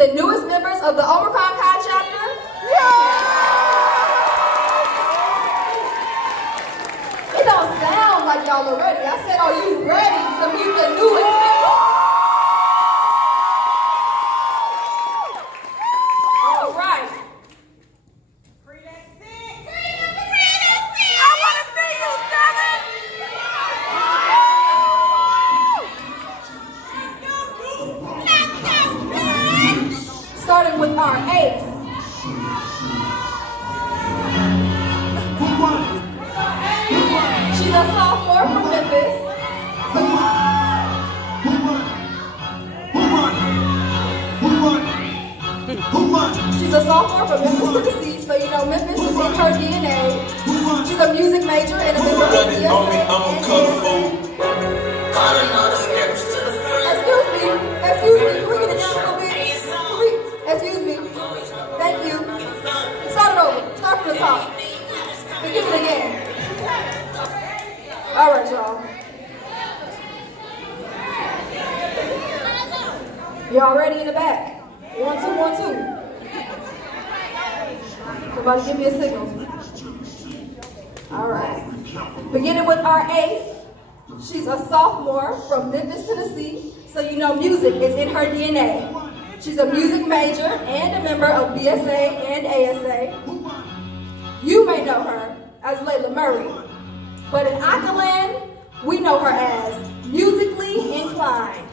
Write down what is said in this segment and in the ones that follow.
the newest members of the Omicron Chi chapter. It don't sound like y'all are ready. I said, are you ready to meet the newest members? All right. Starting with our ace. She's a sophomore from Memphis. She's a sophomore from Memphis, Tennessee, so you know Memphis is in her DNA. She's a music major and a member of the Excuse me, can we get it down a little bit? Excuse me. Thank you. Start it over. Start from the top. Begin it again. All right, y'all. Y'all ready in the back? 1, 2, 1, 2. Somebody give me a signal. All right. Beginning with our ace. She's a sophomore from Memphis, Tennessee, so you know music is in her DNA. She's a music major and a member of BSA and ASA. You may know her as Layla Murray, but in Akaland, we know her as musically inclined.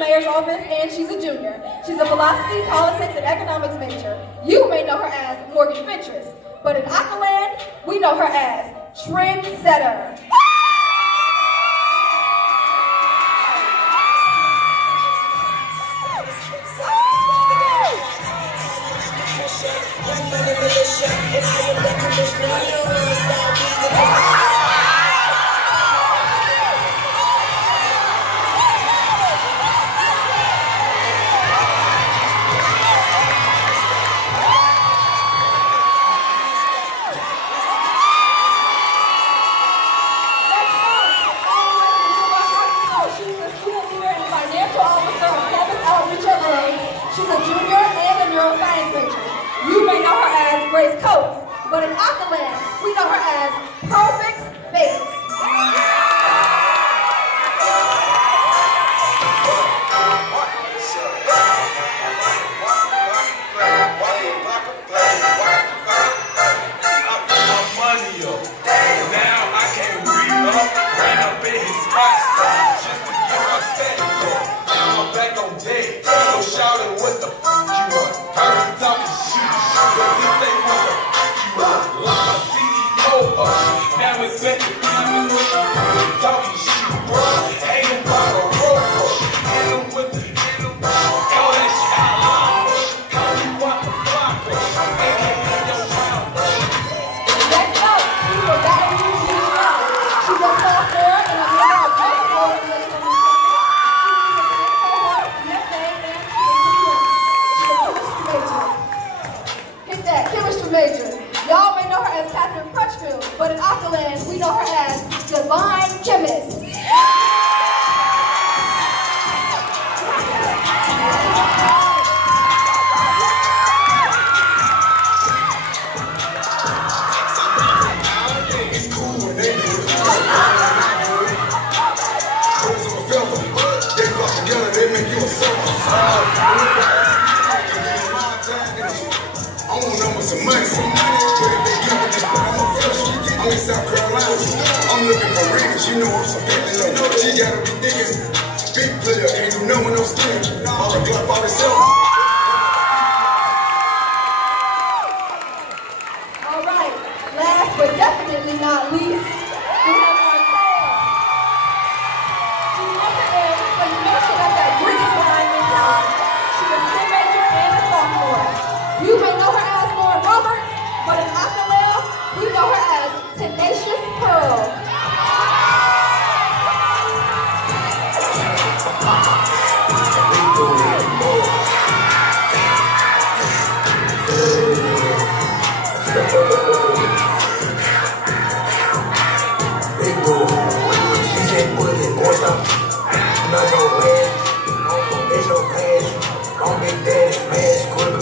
mayor's office, and she's a junior. She's a philosophy, politics, and economics major. You may know her as Morgan Fentress, but in Aqualand, we know her as Trendsetter. She's a junior and a neuroscience major. You may know her as Grace Coates, but in Aqualand, we know her as Perfect Face. Major. Y'all may know her as Catherine Crutchfield, but in Aqualand, we know her as Divine Chemist. It's cool when they do it. They fuck together, they make you a circle. I want numbers some money. But if they give me this, I'm a flush. I'm in South Carolina. I'm looking for Rhodes. You know I'm some big little. She gotta be digging. Big player, can't do no one no skin. All the glove all itself. All right, last but definitely not least, we have our tail. She's never in, but you know she got that gritty behind mentality. She's a STEM major and a sophomore. You may know her as Lauren Roberts, but in Aqualand, we know her as Tenacious Pearl. Don't be dead, smash, quick,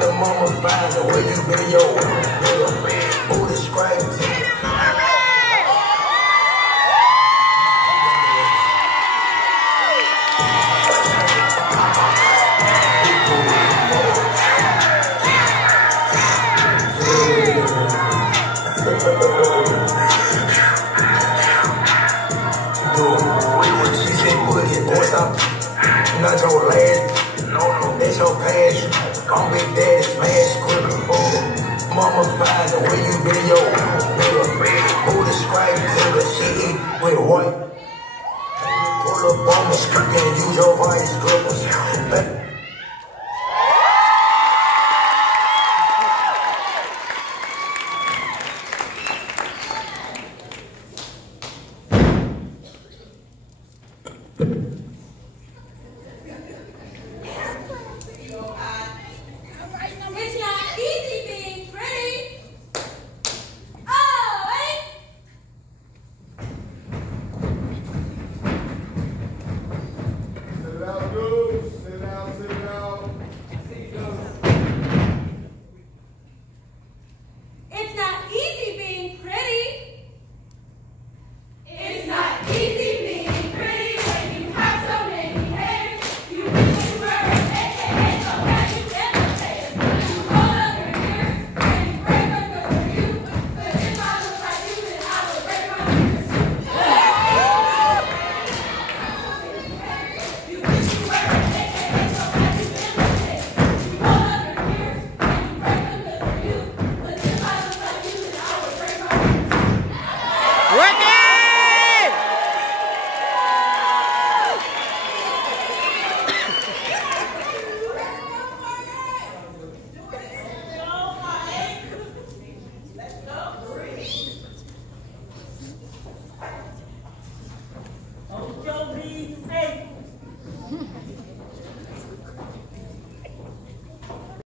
the mama find the way you been, yo.